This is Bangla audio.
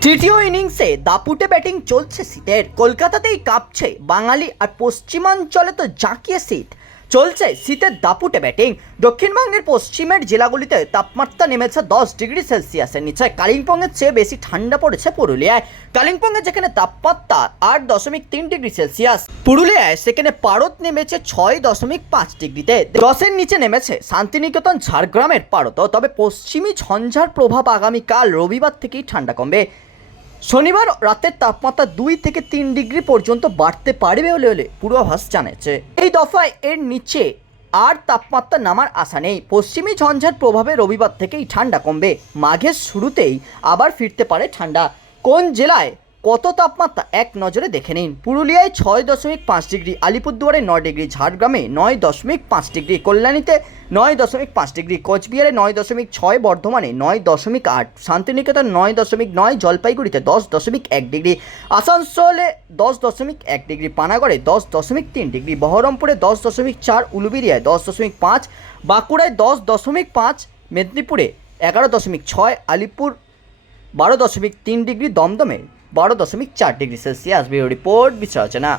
তৃতীয় ইনিংসে দাপুটে ব্যাটিং চলছে শীতের কলকাতাতেই কাঁপছে বাঙালি আর পশ্চিমাঞ্চলে তো জাঁকিয়ে শীত চলছে শীতের দাপুটে ব্যাটিং। দক্ষিণবঙ্গের পশ্চিমের জেলাগুলিতে তাপমাত্রা নেমেছে দশ ডিগ্রি সেলসিয়াসের নিচে। কালিম্পংয়ের চেয়ে বেশি ঠান্ডা পড়েছে পুরুলিয়ায়। কালিম্পংয়ে যেখানে তাপমাত্রা আট দশমিক তিন ডিগ্রি সেলসিয়াস, পুরুলিয়ায় সেখানে পারদ নেমেছে ছয় দশমিক পাঁচ ডিগ্রিতে। দশের নিচে নেমেছে শান্তিনিকেতন, ঝাড়গ্রামের পারত তবে পশ্চিমী ঝঞ্ঝার প্রভাব আগামীকাল রবিবার থেকেই ঠান্ডা কমবে। শনিবার রাতের তাপমাত্রা দুই থেকে তিন ডিগ্রি পর্যন্ত বাড়তে পারবে বলে বলে পূর্বাভাস জানিয়েছে। এই দফায় এর নিচে আর তাপমাত্রা নামার আশা নেই। পশ্চিমী ঝঞ্ঝার প্রভাবে রবিবার থেকেই ঠান্ডা কমবে। মাঘের শুরুতেই আবার ফিরতে পারে ঠান্ডা। কোন জেলায় কত তাপমাত্রা? এক নজরে দেখে নিন। পুরুলিয়ায় ছয় দশমিক পাঁচ ডিগ্রি, আলিপুরদুয়ারে নয় ডিগ্রি, ঝাড়গ্রামে নয় দশমিক পাঁচ ডিগ্রি, কল্যাণীতে নয় দশমিক পাঁচ ডিগ্রি, কোচবিহারে নয় দশমিক ছয়, বর্ধমানে নয় দশমিক আট, শান্তিনিকেতন নয় দশমিক নয়, জলপাইগুড়িতে দশ দশমিক এক ডিগ্রি, আসানসোলে দশ দশমিক এক ডিগ্রি, পানাগড়ে দশ দশমিক তিন ডিগ্রি, বহরমপুরে দশ দশমিক চার, উলুবেরিয়ায় দশ দশমিক পাঁচ, বাঁকুড়ায় দশ দশমিক পাঁচ, মেদিনীপুরে এগারো দশমিক ছয়, আলিপুর বারো দশমিক তিন ডিগ্রি, দমদমে বারো দশমিক চার ডিগ্রি সেলসিয়াস ব্যুরো রিপোর্ট বিশ্বরচনা